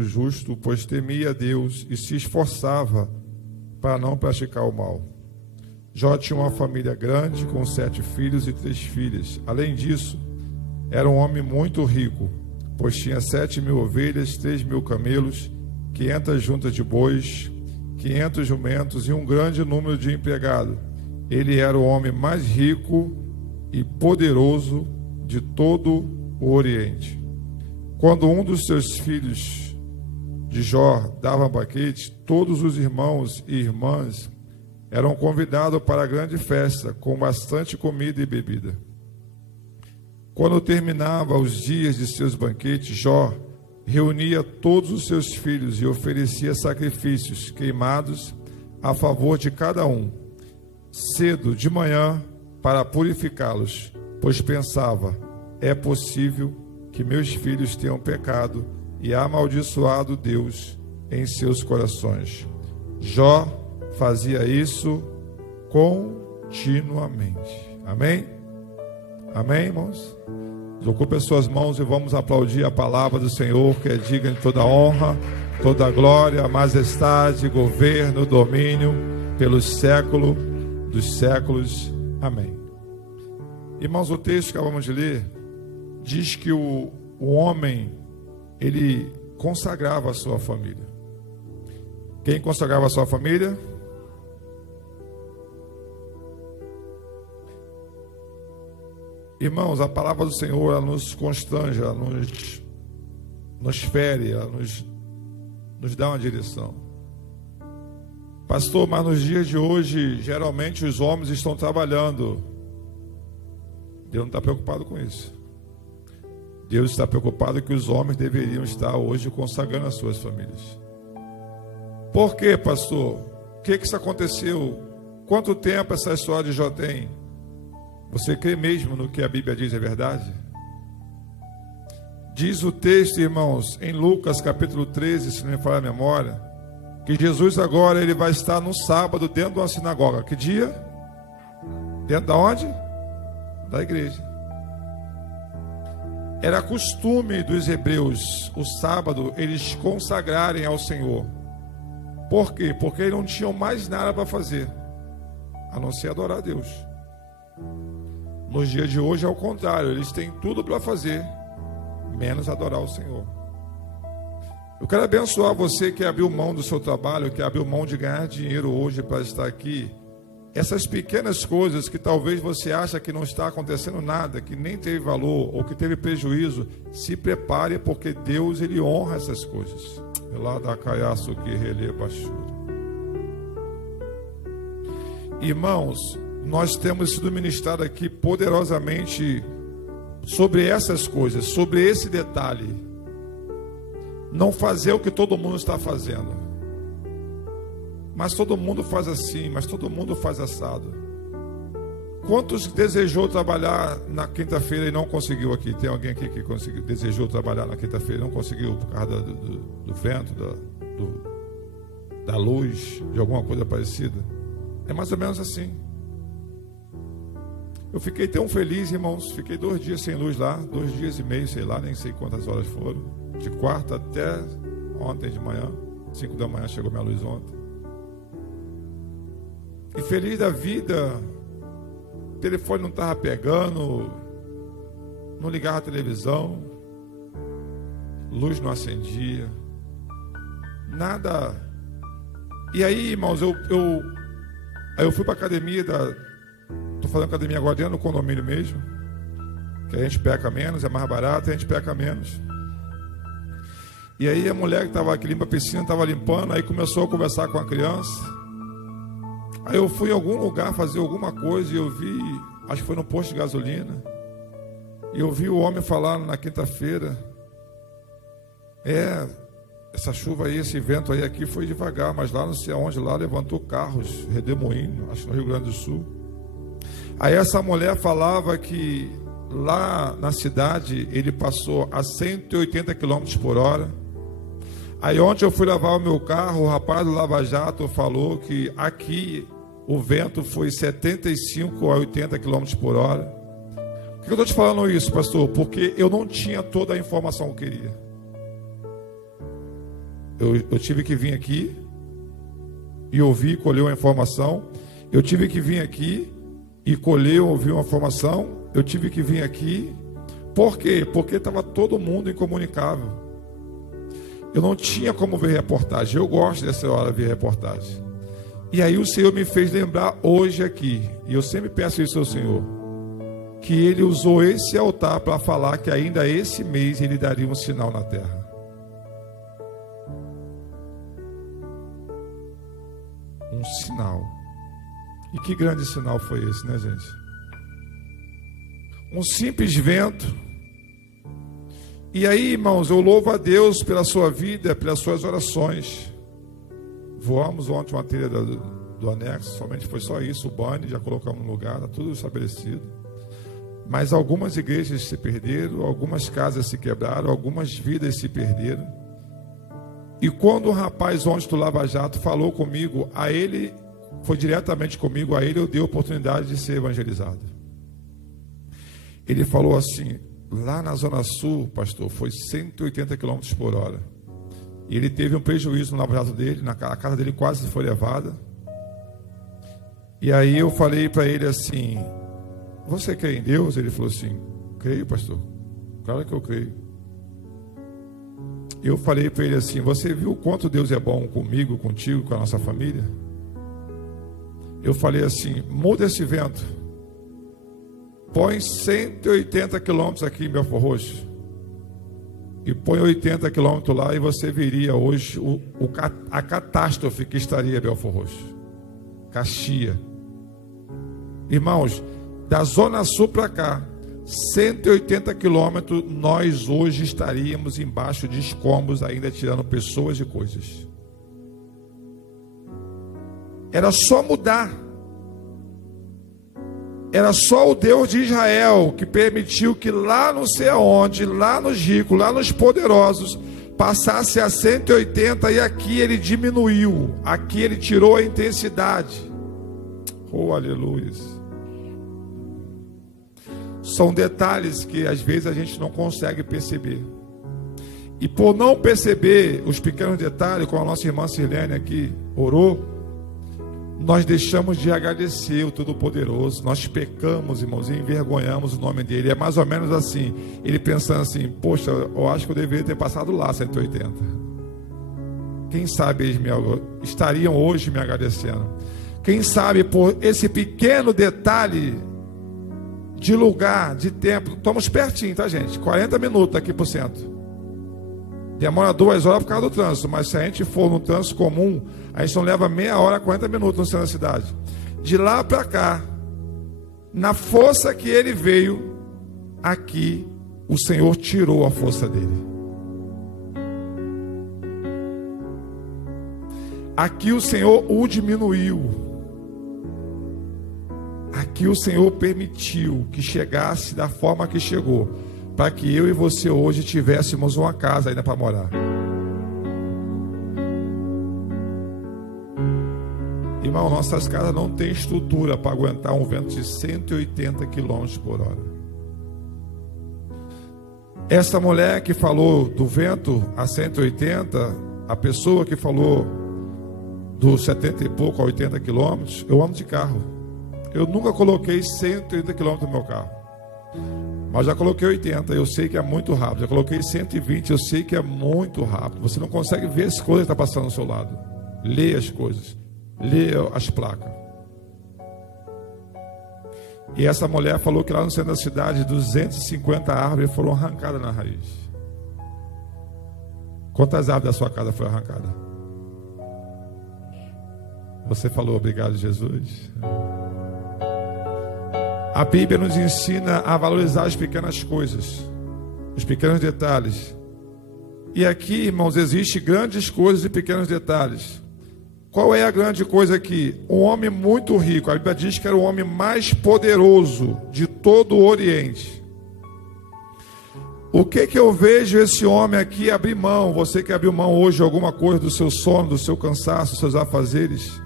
como justo, pois temia a Deus e se esforçava para não praticar o mal. Jó tinha uma família grande, com 7 filhos e 3 filhas. Além disso, era um homem muito rico, pois tinha 7.000 ovelhas, 3.000 camelos, 500 juntas de bois, 500 jumentos e um grande número de empregados. Ele era o homem mais rico e poderoso de todo o Oriente. Quando um dos seus filhos de Jó dava banquete, todos os irmãos e irmãs eram convidados para a grande festa, com bastante comida e bebida. Quando terminava os dias de seus banquetes, Jó reunia todos os seus filhos e oferecia sacrifícios queimados a favor de cada um, cedo de manhã, para purificá-los, pois pensava: é possível que meus filhos tenham pecado e amaldiçoado Deus em seus corações. Jó fazia isso continuamente. Amém? Amém, irmãos? Desocupe as suas mãos e vamos aplaudir a palavra do Senhor, que é digna de toda honra, toda glória, majestade, governo, domínio, pelos séculos dos séculos. Amém. Irmãos, o texto que acabamos de ler diz que o homem, ele consagrava a sua família. Quem consagrava a sua família? Irmãos, a palavra do Senhor, ela nos constrange, ela nos fere, ela nos dá uma direção. Pastor, mas nos dias de hoje, geralmente os homens estão trabalhando. Deus não está preocupado com isso. Deus está preocupado que os homens deveriam estar hoje consagrando as suas famílias. Por quê, pastor? O que isso aconteceu? Quanto tempo essa história de Jó tem? Você crê mesmo no que a Bíblia diz é verdade? Diz o texto, irmãos, em Lucas capítulo 13, se não me falha a memória, que Jesus agora ele vai estar no sábado dentro de uma sinagoga. Que dia? Dentro da onde? Da igreja. Era costume dos hebreus, o sábado, eles consagrarem ao Senhor. Por quê? Porque eles não tinham mais nada para fazer, a não ser adorar a Deus. Nos dias de hoje é o contrário, eles têm tudo para fazer, menos adorar o Senhor. Eu quero abençoar você que abriu mão do seu trabalho, que abriu mão de ganhar dinheiro hoje para estar aqui. Essas pequenas coisas que talvez você acha que não está acontecendo nada, que nem teve valor ou que teve prejuízo, se prepare, porque Deus ele honra essas coisas. Irmãos, nós temos sido ministrados aqui poderosamente sobre essas coisas, sobre esse detalhe. Não fazer o que todo mundo está fazendo. Mas todo mundo faz assim, mas todo mundo faz assado. Quantos desejou trabalhar na quinta-feira e não conseguiu aqui? Tem alguém aqui que conseguiu, desejou trabalhar na quinta-feira e não conseguiu por causa do vento, da luz, de alguma coisa parecida? É mais ou menos assim. Eu fiquei tão feliz, irmãos, fiquei 2 dias sem luz lá, 2 dias e meio, sei lá, nem sei quantas horas foram, de quarta até ontem de manhã, 5 da manhã chegou minha luz ontem. E feliz da vida, o telefone não estava pegando, não ligava a televisão, luz não acendia, nada. E aí, irmãos, eu fui para a academia, estou fazendo academia agora dentro do condomínio mesmo, que a gente peca menos, é mais barato, a gente peca menos. E aí a mulher que estava aqui limpa a piscina, estava limpando, aí começou a conversar com a criança. Aí eu fui em algum lugar fazer alguma coisa e eu vi, acho que foi no posto de gasolina, e eu vi o homem falando na quinta-feira: essa chuva aí, esse vento aí aqui foi devagar, mas lá não sei aonde, lá levantou carros, redemoinho, acho que no Rio Grande do Sul. Aí essa mulher falava que lá na cidade ele passou a 180 km por hora. Aí ontem eu fui lavar o meu carro, o rapaz do Lava Jato falou que aqui o vento foi 75 a 80 km por hora. Por que eu estou te falando isso, pastor? Porque eu não tinha toda a informação que eu queria. eu tive que vir aqui e ouvir, colher uma informação. Eu tive que vir aqui e colher, ouvir uma informação. Eu tive que vir aqui. Por quê? Porque estava todo mundo incomunicável. Eu não tinha como ver reportagem. Eu gosto dessa hora de ver reportagem. E aí o Senhor me fez lembrar hoje aqui, e eu sempre peço isso ao Senhor, que Ele usou esse altar para falar que ainda esse mês Ele daria um sinal na terra. Um sinal. E que grande sinal foi esse, né, gente? Um simples vento. E aí, irmãos, eu louvo a Deus pela sua vida, pelas suas orações. Voamos ontem uma trilha do anexo, somente foi só isso, o banho, já colocamos no lugar, está tudo estabelecido. Mas algumas igrejas se perderam, algumas casas se quebraram, algumas vidas se perderam. E quando o rapaz ontem do Lava Jato falou comigo, a ele, foi diretamente comigo, a ele eu dei a oportunidade de ser evangelizado. Ele falou assim, lá na Zona Sul, pastor, foi 180 km por hora. E ele teve um prejuízo no Lava Jato dele, a casa dele quase foi levada. E aí eu falei para ele assim, você crê em Deus? Ele falou assim, creio, pastor, claro que eu creio. Eu falei para ele assim, você viu o quanto Deus é bom comigo, contigo, com a nossa família? Eu falei assim, muda esse vento, põe 180 quilômetros aqui em Belford Roxo, e põe 80 quilômetros lá, e você veria hoje a catástrofe que estaria em Belford Roxo, Caxias. Irmãos, da Zona Sul para cá, 180 quilômetros, nós hoje estaríamos embaixo de escombros, ainda tirando pessoas e coisas. Era só mudar. Era só o Deus de Israel que permitiu que lá não sei aonde, lá nos ricos, lá nos poderosos, passasse a 180, e aqui ele diminuiu, aqui ele tirou a intensidade. Oh, aleluia. São detalhes que às vezes a gente não consegue perceber. E por não perceber os pequenos detalhes, como a nossa irmã Sirlene aqui orou, nós deixamos de agradecer o Todo-Poderoso. Nós pecamos, irmãos, e envergonhamos o nome dele. É mais ou menos assim, ele pensando assim, poxa, eu acho que eu deveria ter passado lá 180. Quem sabe eles estariam hoje me agradecendo. Quem sabe por esse pequeno detalhe de lugar, de tempo. Estamos pertinho, tá, gente? 40 minutos daqui por centro. Demora 2 horas por causa do trânsito, mas se a gente for no trânsito comum, a gente não leva meia hora, 40 minutos no centro da cidade. De lá para cá, na força que ele veio, aqui o Senhor tirou a força dele. Aqui o Senhor o diminuiu. Aqui o Senhor permitiu que chegasse da forma que chegou, para que eu e você hoje tivéssemos uma casa ainda para morar. Irmão, nossas casas não têm estrutura para aguentar um vento de 180 km por hora. Essa mulher que falou do vento a 180, a pessoa que falou dos 70 e pouco a 80 km, eu ando de carro. Eu nunca coloquei 180 km no meu carro, mas já coloquei 80, eu sei que é muito rápido. Já coloquei 120, eu sei que é muito rápido. Você não consegue ver as coisas que estão passando ao seu lado. Lê as coisas, lê as placas. E essa mulher falou que lá no centro da cidade 250 árvores foram arrancadas na raiz. Quantas árvores da sua casa foram arrancadas? Você falou obrigado, Jesus? A Bíblia nos ensina a valorizar as pequenas coisas, os pequenos detalhes. E aqui, irmãos, existem grandes coisas e pequenos detalhes. Qual é a grande coisa aqui? Um homem muito rico. A Bíblia diz que era o homem mais poderoso de todo o Oriente. O que eu vejo esse homem aqui abrir mão? Você que abriu mão hoje de alguma coisa do seu sono, do seu cansaço, dos seus afazeres.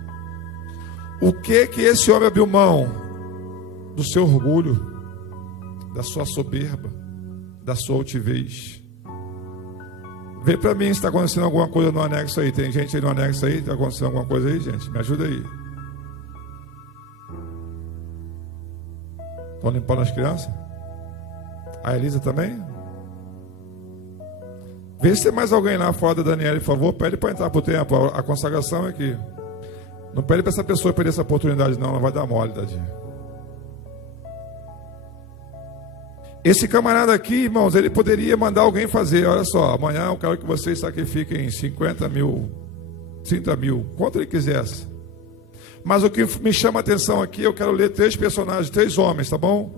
O que esse homem abriu mão? Do seu orgulho, da sua soberba, da sua altivez. Vê para mim se está acontecendo alguma coisa no anexo aí. Tem gente aí no anexo aí? Está acontecendo alguma coisa aí, gente? Me ajuda aí. Estão limpando as crianças? A Elisa também? Vê se tem mais alguém lá fora da Daniela, por favor. Pede para entrar para o tempo. A consagração é aqui. Não pede para essa pessoa perder essa oportunidade, não. Ela vai dar mole, tadinha. Esse camarada aqui, irmãos, ele poderia mandar alguém fazer. Olha só, amanhã eu quero que vocês sacrifiquem 50 mil, 30 mil, quanto ele quisesse. Mas o que me chama a atenção aqui, eu quero ler 3 personagens, 3 homens, tá bom?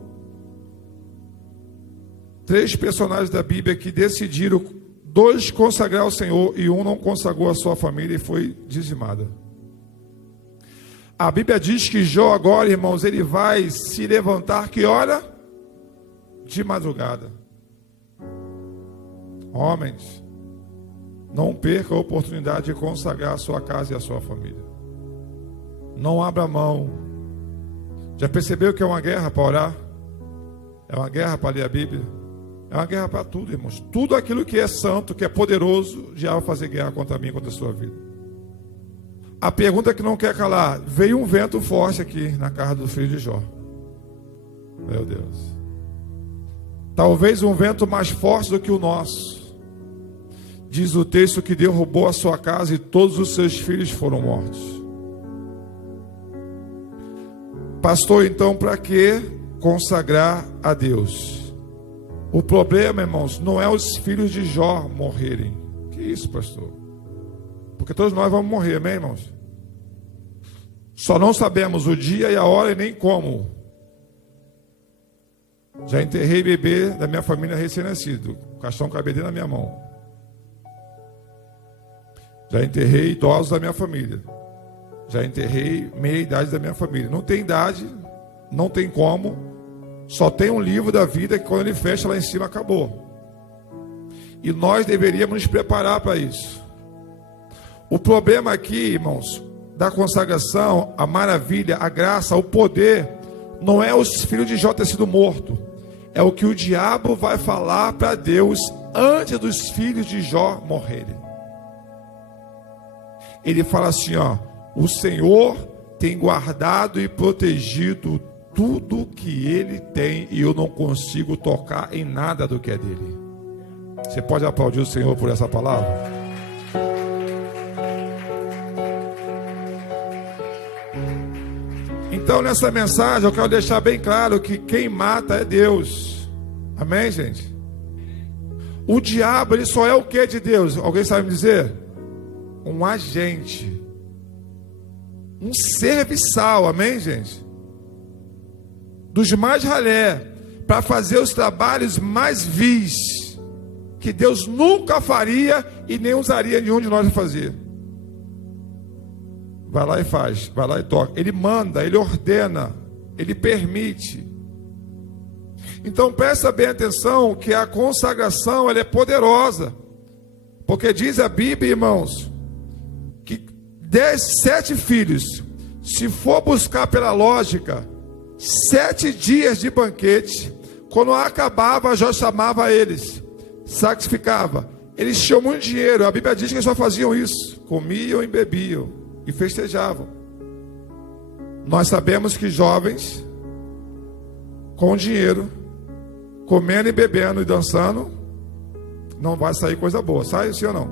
3 personagens da Bíblia que decidiram, 2 consagrar ao Senhor e um não consagrou a sua família e foi dizimada. A Bíblia diz que Jó agora, irmãos, ele vai se levantar, que hora? De madrugada. Homens, não perca a oportunidade de consagrar a sua casa e a sua família. Não abra mão. Já percebeu que é uma guerra para orar? É uma guerra para ler a Bíblia? É uma guerra para tudo, irmãos. Tudo aquilo que é santo, que é poderoso, já vai fazer guerra contra mim, contra a sua vida. A pergunta que não quer calar: veio um vento forte aqui na casa do filho de Jó. Meu Deus. Talvez um vento mais forte do que o nosso. Diz o texto que derrubou a sua casa e todos os seus filhos foram mortos. Pastor, então, para que consagrar a Deus? O problema, irmãos, não é os filhos de Jó morrerem. Que isso, pastor? Porque todos nós vamos morrer, amém, irmãos? Só não sabemos o dia e a hora e nem como. Já enterrei bebê da minha família recém-nascido, caixão cabedê na minha mão. Já enterrei idosos da minha família. Já enterrei meia idade da minha família. Não tem idade, não tem como. Só tem um livro da vida que quando ele fecha lá em cima acabou. E nós deveríamos nos preparar para isso. O problema aqui, irmãos, da consagração, a maravilha, a graça, o poder, não é os filhos de Jó ter sido morto. É o que o diabo vai falar para Deus antes dos filhos de Jó morrerem. Ele fala assim, ó: o Senhor tem guardado e protegido tudo que ele tem e eu não consigo tocar em nada do que é dele. Você pode aplaudir o Senhor por essa palavra? Então, nessa mensagem, eu quero deixar bem claro que quem mata é Deus. Amém, gente? O diabo, ele só é o que de Deus? Alguém sabe me dizer? Um agente. Um serviçal, amém, gente? Dos mais ralé, para fazer os trabalhos mais vis, que Deus nunca faria e nem usaria nenhum de nós a fazer. Vai lá e faz, vai lá e toca. Ele manda, ele ordena, ele permite. Então presta bem atenção que a consagração ela é poderosa. Porque diz a Bíblia, irmãos, que 7 filhos, se for buscar pela lógica, 7 dias de banquete, quando acabava, Jó chamava eles, sacrificava. Eles tinham muito dinheiro, a Bíblia diz que eles só faziam isso, comiam e bebiam. E festejavam. Nós sabemos que jovens com dinheiro, comendo e bebendo e dançando, não vai sair coisa boa. Sai sim ou não?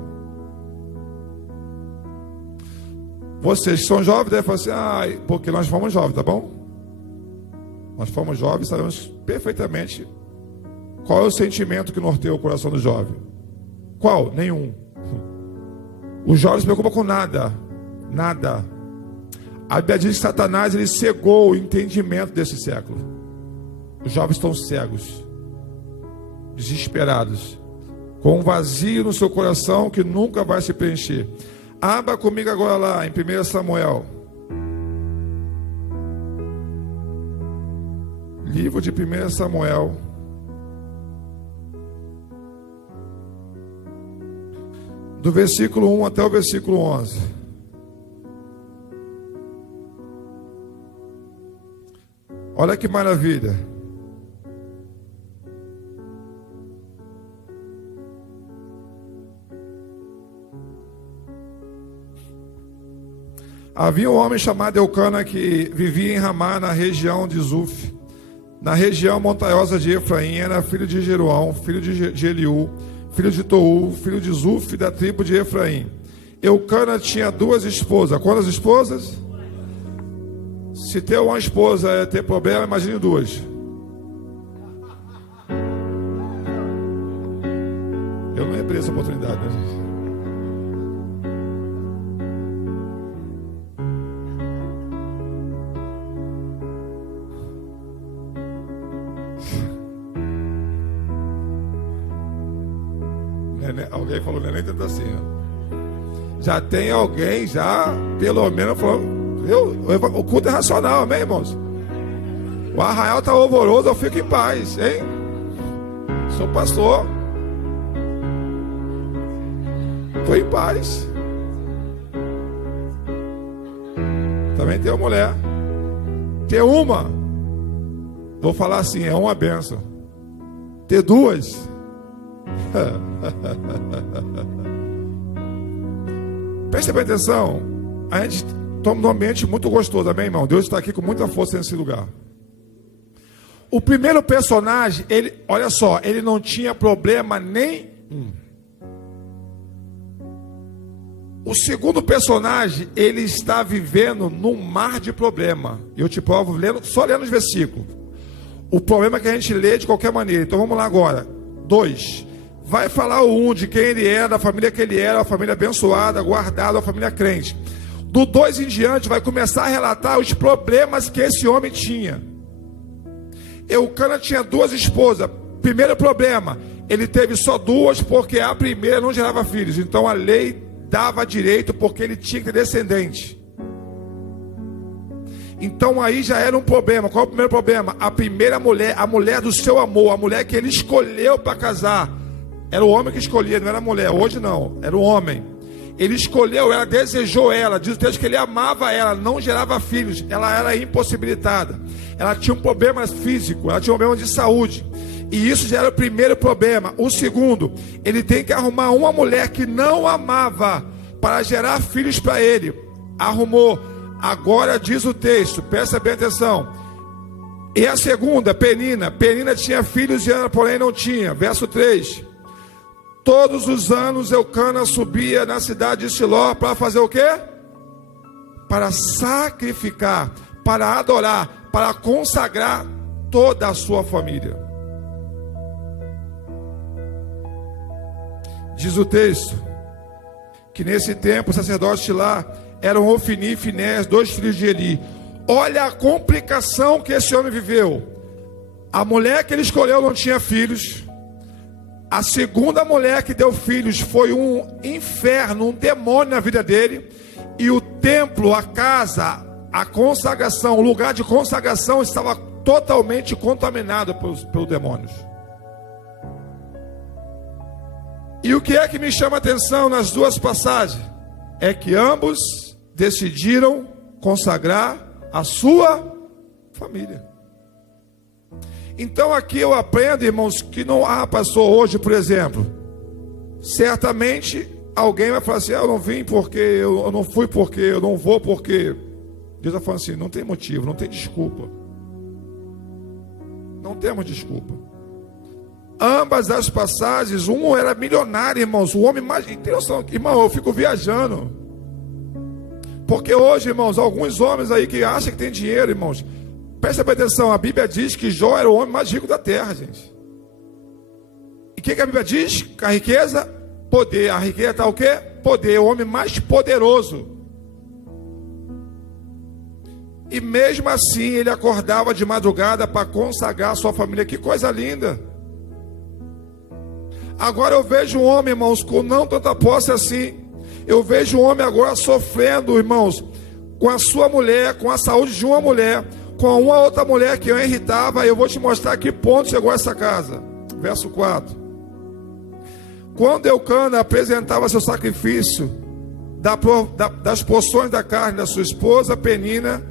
Vocês que são jovens devem falar assim: porque nós fomos jovens, tá bom? Nós fomos jovens, sabemos perfeitamente qual é o sentimento que norteia o coração do jovem. Qual? Nenhum. O jovem se preocupa com nada. Nada. A Bíblia diz que Satanás ele cegou o entendimento desse século. Os jovens estão cegos, desesperados, com um vazio no seu coração que nunca vai se preencher. Abra comigo agora lá em 1 Samuel. Livro de 1 Samuel. Do versículo 1 até o versículo 11. Olha que maravilha. Havia um homem chamado Eucana que vivia em Ramá, na região de Zuf, na região montanhosa de Efraim. Era filho de Jeroão, filho de Eliú, filho de Tou, filho de Zuf, da tribo de Efraim. Eucana tinha 2 esposas. Quantas esposas? Se ter uma esposa é ter problema, imagine 2. Eu não reprei essa oportunidade, né, gente? Alguém falou, nem tanto assim, ó. Já tem alguém, pelo menos, falou, o culto é racional, amém, irmãos? O arraial está horroroso, eu fico em paz, hein? Sou pastor. Estou em paz. Também tenho mulher. Ter uma, vou falar assim, é uma benção. Ter 2, preste bem atenção. A gente toma num ambiente muito gostoso, amém, irmão? Deus está aqui com muita força nesse lugar. O primeiro personagem, ele, olha só, ele não tinha problema nenhum. O segundo personagem, ele está vivendo num mar de problema. Eu te provo só lendo os versículos. O problema é que a gente lê de qualquer maneira. Então vamos lá agora. 2. Vai falar o 1 de quem ele era, da família que ele era, a família abençoada, guardada, a família crente. Do 2 em diante vai começar a relatar os problemas que esse homem tinha. Eucana tinha 2 esposas. Primeiro problema, ele teve só 2 porque a primeira não gerava filhos. Então a lei dava direito porque ele tinha que ter descendente. Então aí já era um problema. Qual é o primeiro problema? A primeira mulher, a mulher do seu amor, a mulher que ele escolheu para casar. Era o homem que escolhia, não era a mulher. Hoje não, era o homem. Ele escolheu ela, desejou ela. Diz o texto que ele amava ela, não gerava filhos. Ela era impossibilitada. Ela tinha um problema físico, ela tinha um problema de saúde. E isso já era o primeiro problema. O segundo, ele tem que arrumar uma mulher que não amava para gerar filhos para ele. Arrumou. Agora diz o texto, presta bem atenção. E a segunda, Penina. Penina tinha filhos e Ana, porém, não tinha. Verso 3. Todos os anos Eucana subia na cidade de Siló para fazer o quê? Para sacrificar, para adorar, para consagrar toda a sua família. Diz o texto que nesse tempo os sacerdotes lá eram Ofni e Finés, 2 filhos de Eli. Olha a complicação que esse homem viveu. A mulher que ele escolheu não tinha filhos. A segunda mulher que deu filhos foi um inferno, um demônio na vida dele. E o templo, a casa, a consagração, o lugar de consagração estava totalmente contaminado pelos demônios. E o que é que me chama a atenção nas 2 passagens? É que ambos decidiram consagrar a sua família. Então aqui eu aprendo, irmãos, que não há pastor hoje, por exemplo. Certamente alguém vai falar assim, eu não vim porque, eu não fui porque, eu não vou porque. Deus está falando assim, não tem motivo, não tem desculpa. Não temos desculpa. Ambas as passagens, um era milionário, irmãos, o homem mais... Irmão, eu fico viajando. Porque hoje, irmãos, alguns homens aí que acham que tem dinheiro, irmãos, presta atenção, a Bíblia diz que Jó era o homem mais rico da terra, gente. E o que a Bíblia diz? A riqueza, poder. A riqueza está o quê? Poder, o homem mais poderoso. E mesmo assim ele acordava de madrugada para consagrar a sua família. Que coisa linda. Agora eu vejo um homem, irmãos, com não tanta posse assim. Eu vejo um homem agora sofrendo, irmãos, com a sua mulher, com a saúde de uma mulher, com uma outra mulher que eu irritava. Eu vou te mostrar a que ponto chegou essa casa. Verso 4. Quando Eucana apresentava seu sacrifício das porções da carne da sua esposa Penina,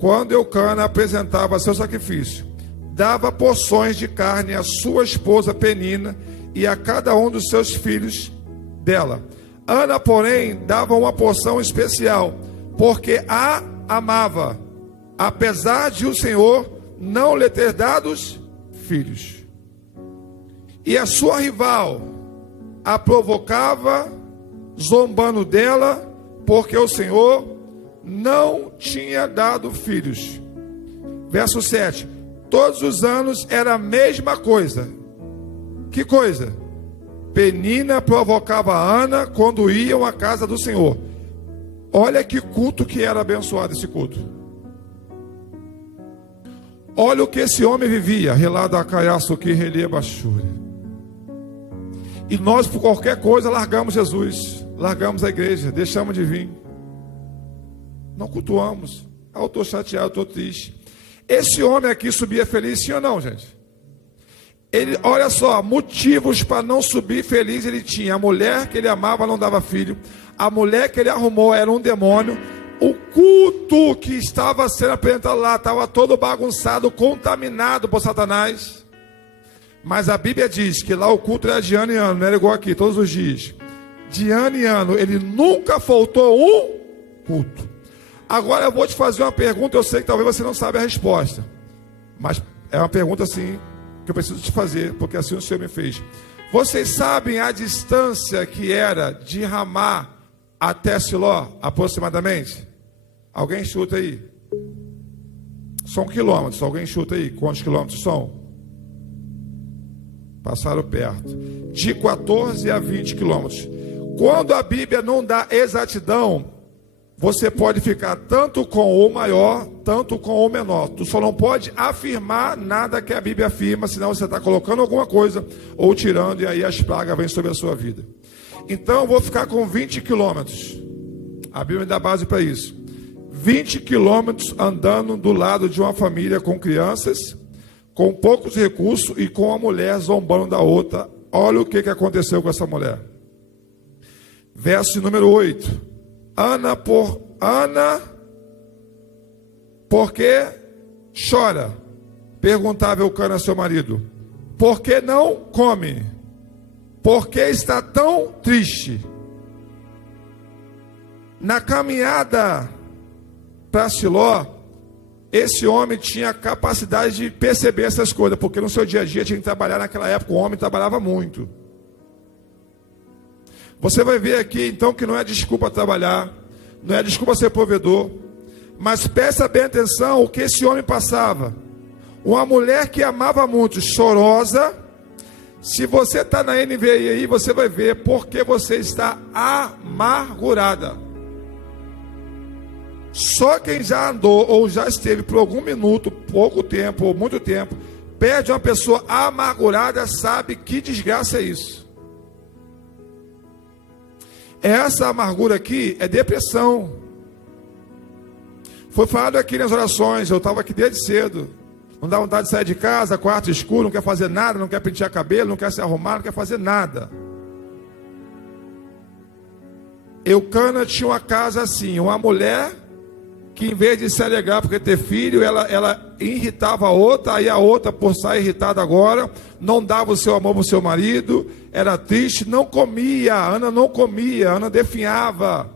quando Eucana apresentava seu sacrifício, dava porções de carne à sua esposa Penina e a cada um dos seus filhos dela. Ana, porém, dava uma porção especial, porque a amava, apesar de o Senhor não lhe ter dado filhos. E a sua rival a provocava, zombando dela, porque o Senhor não tinha dado filhos. Verso 7. Todos os anos era a mesma coisa. Que coisa? Penina provocava Ana quando iam à casa do Senhor. Olha que culto que era abençoado esse culto. Olha o que esse homem vivia. Relado a caiaço que relia baixura. E nós, por qualquer coisa, largamos Jesus, largamos a igreja, deixamos de vir. Não cultuamos. Eu estou chateado, estou triste. Esse homem aqui subia feliz, sim ou não, gente? Ele, olha só, motivos para não subir feliz ele tinha. A mulher que ele amava não dava filho. A mulher que ele arrumou era um demônio. O culto que estava sendo apresentado lá estava todo bagunçado, contaminado por Satanás. Mas a Bíblia diz que lá o culto era de ano em ano, não era igual aqui, todos os dias. De ano em ano, ele nunca faltou um culto. Agora eu vou te fazer uma pergunta, eu sei que talvez você não saiba a resposta. Mas é uma pergunta assim, que eu preciso te fazer, porque assim o Senhor me fez. Vocês sabem a distância que era de Ramá até Siló, aproximadamente? Alguém chuta aí? São quilômetros, alguém chuta aí? Quantos quilômetros são? Passaram perto. De 14 a 20 quilômetros. Quando a Bíblia não dá exatidão, você pode ficar tanto com o maior, tanto com o menor. Tu só não pode afirmar nada que a Bíblia afirma, senão você está colocando alguma coisa ou tirando, e aí as pragas vêm sobre a sua vida. Então eu vou ficar com 20 quilômetros. A Bíblia me dá base para isso. 20 quilômetros andando do lado de uma família com crianças, com poucos recursos e com a mulher zombando da outra. Olha o que aconteceu com essa mulher. Verso número 8. Ana, por que chora? Perguntava Eucana a seu marido. Por que não come? Por que está tão triste? Na caminhada para Siló, esse homem tinha capacidade de perceber essas coisas, porque no seu dia a dia tinha que trabalhar. Naquela época o homem trabalhava muito. Você vai ver aqui então que não é desculpa trabalhar, não é desculpa ser provedor, mas presta bem atenção o que esse homem passava. Uma mulher que amava muito, chorosa. Se você está na NVI aí, você vai ver porque você está amargurada. Só quem já andou ou já esteve por algum minuto, pouco tempo ou muito tempo, perto de uma pessoa amargurada, sabe que desgraça é isso. Essa amargura aqui é depressão. Foi falado aqui nas orações, eu estava aqui desde cedo. Não dá vontade de sair de casa, quarto escuro, não quer fazer nada, não quer pentear cabelo, não quer se arrumar, não quer fazer nada. Eucana tinha uma casa assim, uma mulher que em vez de se alegrar porque ter filho, ela irritava a outra, aí a outra, por sair irritada agora, não dava o seu amor para o seu marido, era triste, não comia, Ana não comia, Ana definhava.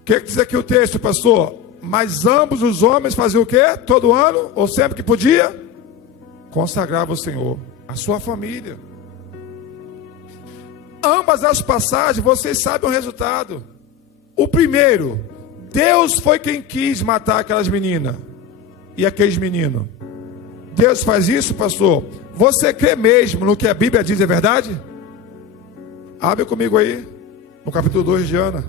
O que diz aqui o texto, pastor? Mas ambos os homens faziam o quê? Todo ano, ou sempre que podia? Consagrava o Senhor, a sua família. Ambas as passagens, vocês sabem o resultado. O primeiro, Deus foi quem quis matar aquelas meninas e aqueles meninos. Deus faz isso, pastor? Você crê mesmo no que a Bíblia diz, é verdade? Abre comigo aí, no capítulo 2 de Ana.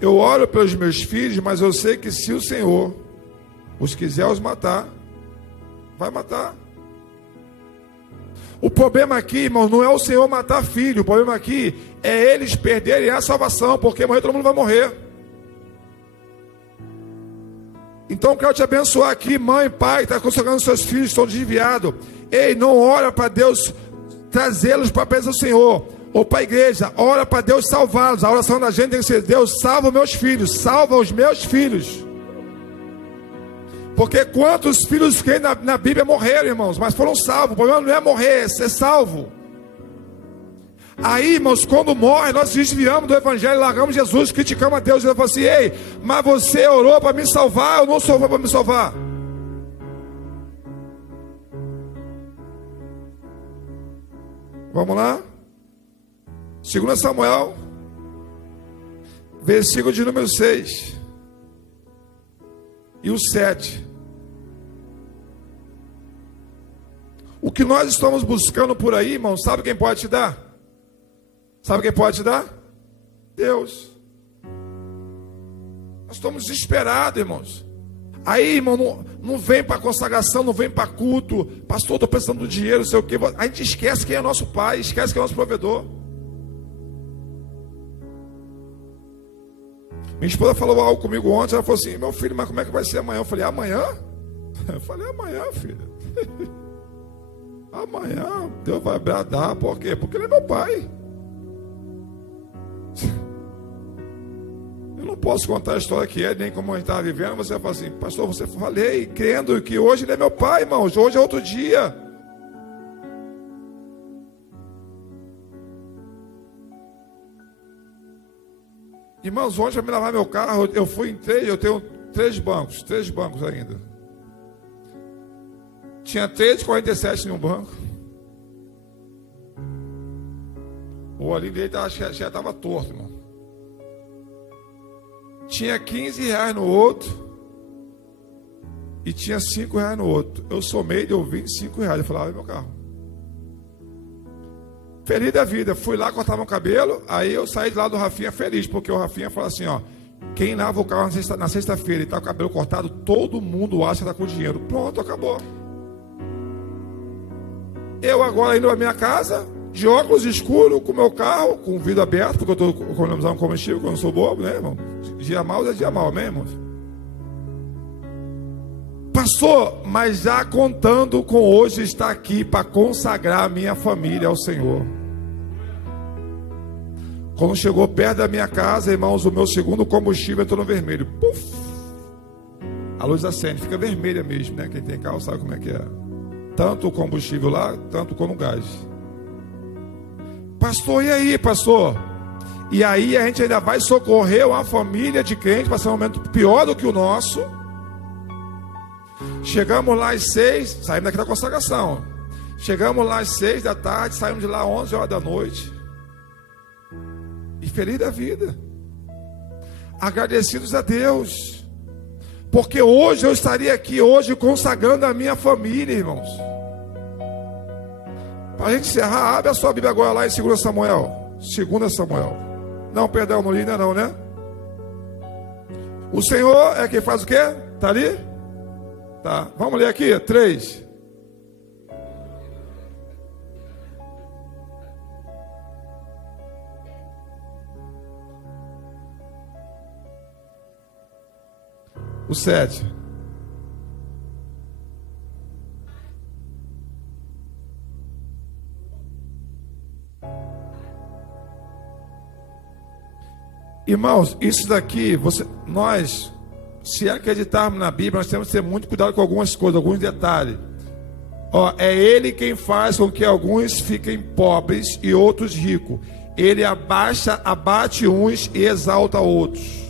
Eu oro pelos meus filhos, mas eu sei que se o Senhor os quiser os matar, vai matar. O problema aqui, irmão, não é o Senhor matar filho. O problema aqui é eles perderem a salvação, porque morrer todo mundo vai morrer. Então eu quero te abençoar aqui, mãe, pai, está consagrando seus filhos, estão desviados. Ei, não ora para Deus trazê-los para a presença do Senhor, ou para a igreja, ora para Deus salvá-los. A oração da gente tem que ser: Deus, salva os meus filhos, salva os meus filhos. Porque quantos filhos que na Bíblia morreram, irmãos, mas foram salvos. O problema não é morrer, é ser salvo. Aí, irmãos, quando morre, nós desviamos do evangelho, largamos Jesus, criticamos a Deus. Ele falou assim: ei, mas você orou para me salvar, eu não sou para me salvar. Vamos lá? 2 Samuel, versículo de número 6 e o 7. O que nós estamos buscando por aí, irmãos, sabe quem pode te dar? Sabe quem pode te dar? Deus. Nós estamos desesperados, irmãos. Aí, irmão, não vem para consagração, não vem para culto. Pastor, estou precisando do dinheiro, não sei o quê. A gente esquece quem é nosso pai, esquece quem é nosso provedor. Minha esposa falou algo comigo ontem. Ela falou assim: meu filho, mas como é que vai ser amanhã? Eu falei: amanhã? Eu falei: amanhã, filha. Amanhã Deus vai bradar. Por quê? Porque Ele é meu pai. Eu não posso contar a história que é, nem como a gente estava vivendo. Você fala assim: pastor, você falei, crendo que hoje Ele é meu pai, irmãos. Hoje é outro dia. Irmãos, ontem para me lavar meu carro, eu fui em 3, eu tenho 3 bancos ainda. Tinha 3,47 em um banco. O olhinho dele já estava torto, irmão. Tinha 15 reais no outro e tinha 5 reais no outro. Eu somei, deu 25 reais. Eu falei: meu carro. Feliz da vida. Fui lá cortar meu cabelo. Aí eu saí de lá do Rafinha feliz, porque o Rafinha falou assim: ó, quem lava o carro na sexta-feira e tá com o cabelo cortado, todo mundo acha que tá com dinheiro. Pronto, acabou. Eu agora indo à minha casa, de óculos escuros, com meu carro, com o vidro aberto, porque eu estou economizando combustível, porque eu não sou bobo, né, irmão? Dia mal é dia mal, amém, irmãos? Pastor, mas já contando com hoje estar aqui para consagrar a minha família ao Senhor. Quando chegou perto da minha casa, irmãos, o meu segundo combustível entrou no vermelho. Puf! A luz acende, fica vermelha mesmo, né? Quem tem carro sabe como é que é. Tanto o combustível lá, tanto como o gás. Pastor, e aí, pastor? E aí a gente ainda vai socorrer uma família de crentes, passando um momento pior do que o nosso. Chegamos lá às 6, saímos daqui da consagração. Chegamos lá às 6 da tarde, saímos de lá às 11 horas da noite. E feliz da vida. Agradecidos a Deus. Porque hoje eu estaria aqui hoje consagrando a minha família, irmãos. Para a gente encerrar, abre a sua Bíblia agora lá em 2 Samuel. 2 Samuel. Não, perdão, não li ainda não, né? O Senhor é quem faz o quê? Está ali? Tá, vamos ler aqui, 3. O 7. Irmãos, isso daqui, nós, se acreditarmos na Bíblia, nós temos que ter muito cuidado com algumas coisas, alguns detalhes. Ó, é Ele quem faz com que alguns fiquem pobres e outros ricos. Ele abate uns e exalta outros.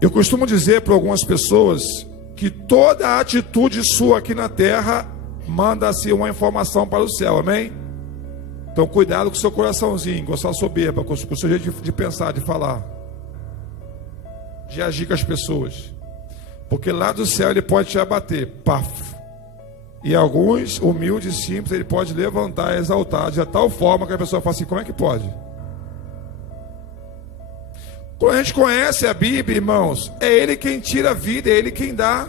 Eu costumo dizer para algumas pessoas que toda atitude sua aqui na terra manda-se uma informação para o céu, amém? Então cuidado com o seu coraçãozinho, com a sua soberba, com o seu jeito de pensar, de falar, de agir com as pessoas, porque lá do céu ele pode te abater, paf, e alguns humildes, simples, ele pode levantar, exaltar, de tal forma que a pessoa fala assim: como é que pode? Quando a gente conhece a Bíblia, irmãos, é Ele quem tira a vida, é Ele quem dá.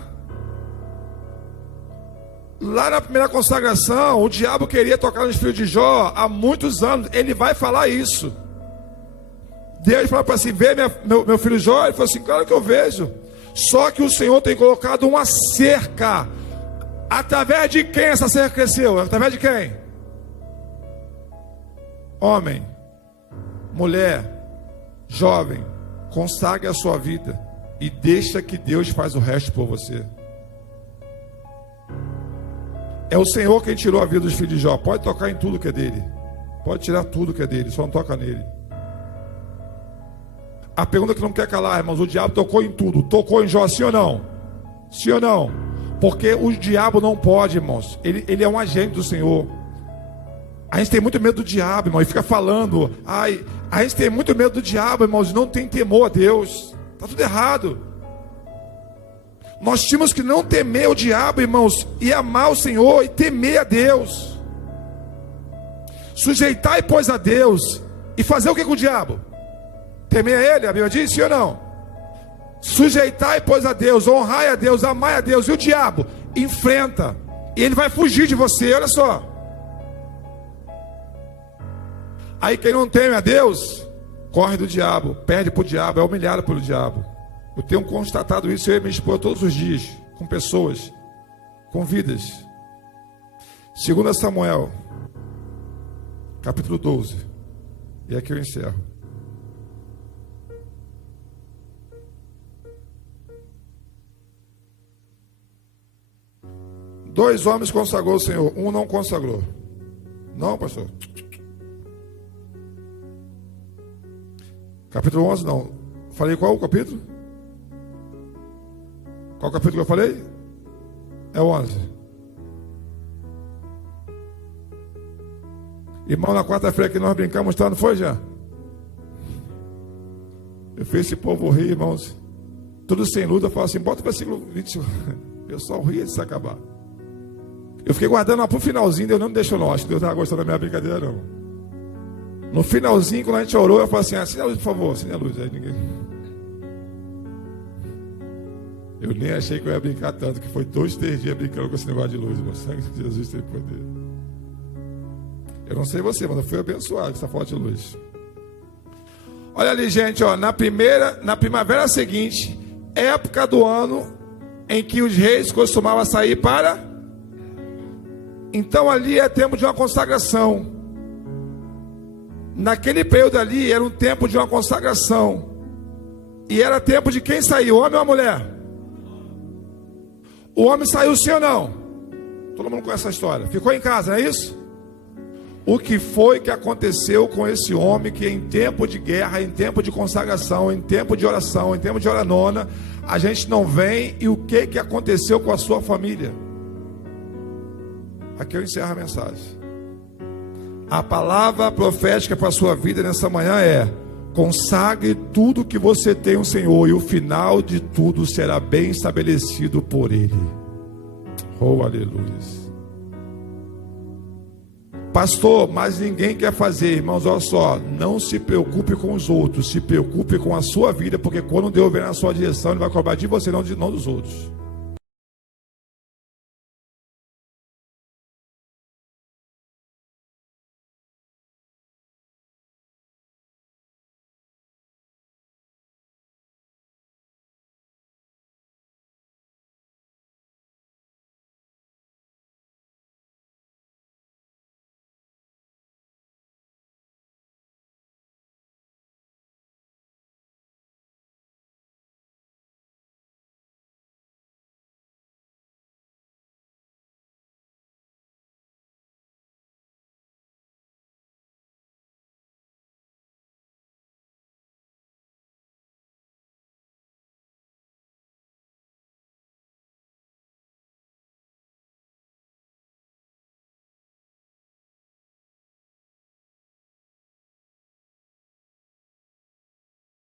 Lá na primeira consagração, o diabo queria tocar nos filhos de Jó há muitos anos. Ele vai falar isso. Deus falou para assim: vê meu filho Jó? Ele falou assim: claro que eu vejo. Só que o Senhor tem colocado uma cerca. Através de quem essa cerca cresceu? Através de quem? Homem, mulher, jovem, consagre a sua vida. e deixa que Deus faz o resto por você. É o Senhor quem tirou a vida dos filhos de Jó. Pode tocar em tudo que é dele. Pode tirar tudo que é dele, só não toca nele. A pergunta que não quer calar, irmãos, o diabo tocou em tudo. Tocou em Jó, sim ou não? Sim ou não? Porque o diabo não pode, irmãos. Ele é um agente do Senhor. A gente tem muito medo do diabo, irmão, e fica falando. Ai, a gente tem muito medo do diabo, irmãos, e não tem temor a Deus. Está tudo errado. Nós tínhamos que não temer o diabo, irmãos, e amar o Senhor e temer a Deus. Sujeitai, pois, a Deus. E fazer o que com o diabo? Temer a Ele, a Bíblia diz, sim ou não? Sujeitai, pois, a Deus, honrai a Deus, amai a Deus. E o diabo? Enfrenta. E ele vai fugir de você, olha só. Aí quem não teme a Deus, corre do diabo, perde para o diabo, é humilhado pelo diabo. Eu tenho constatado isso, eu e minha esposa, todos os dias, com pessoas, com vidas. 2 Samuel, capítulo 12. E aqui eu encerro. Dois homens consagrou o Senhor, um não consagrou. Não, pastor. Capítulo 11, não. Falei qual o capítulo? Qual capítulo que eu falei? É o 11. Irmão, na quarta-feira que nós brincamos, tá? Não foi, já? Eu fiz esse povo rir, irmãos. Tudo sem luta. Eu falo assim, bota o versículo 21. O pessoal ria de se acabar. Eu fiquei guardando lá pro finalzinho, Deus não me deixou não. Acho que Deus não estava gostando da minha brincadeira, não. No finalzinho, quando a gente orou, eu falei assim, acende a luz, por favor, acende a luz. Aí ninguém... Eu nem achei que eu ia brincar tanto, que foi 2, 3 dias brincando com esse negócio de luz. O sangue de Jesus tem poder. Eu não sei você, mas eu fui abençoado com essa foto de luz. Olha ali, gente, ó, na primavera seguinte, época do ano em que os reis costumavam sair para... Então ali é tempo de uma consagração. Naquele período ali era um tempo de uma consagração. E era tempo de quem saiu, homem ou mulher? O homem saiu sim ou não? Todo mundo conhece essa história. Ficou em casa, não é isso? O que foi que aconteceu com esse homem que em tempo de guerra, em tempo de consagração, em tempo de oração, em tempo de hora nona, a gente não vem, e o que aconteceu com a sua família? Aqui eu encerro a mensagem. A palavra profética para a sua vida nessa manhã é: consagre tudo que você tem ao Senhor, e o final de tudo será bem estabelecido por Ele. Oh, aleluia. Pastor, mas ninguém quer fazer. Irmãos, olha só, não se preocupe com os outros, se preocupe com a sua vida, porque quando Deus vem na sua direção, Ele vai cobrar de você, não dos outros.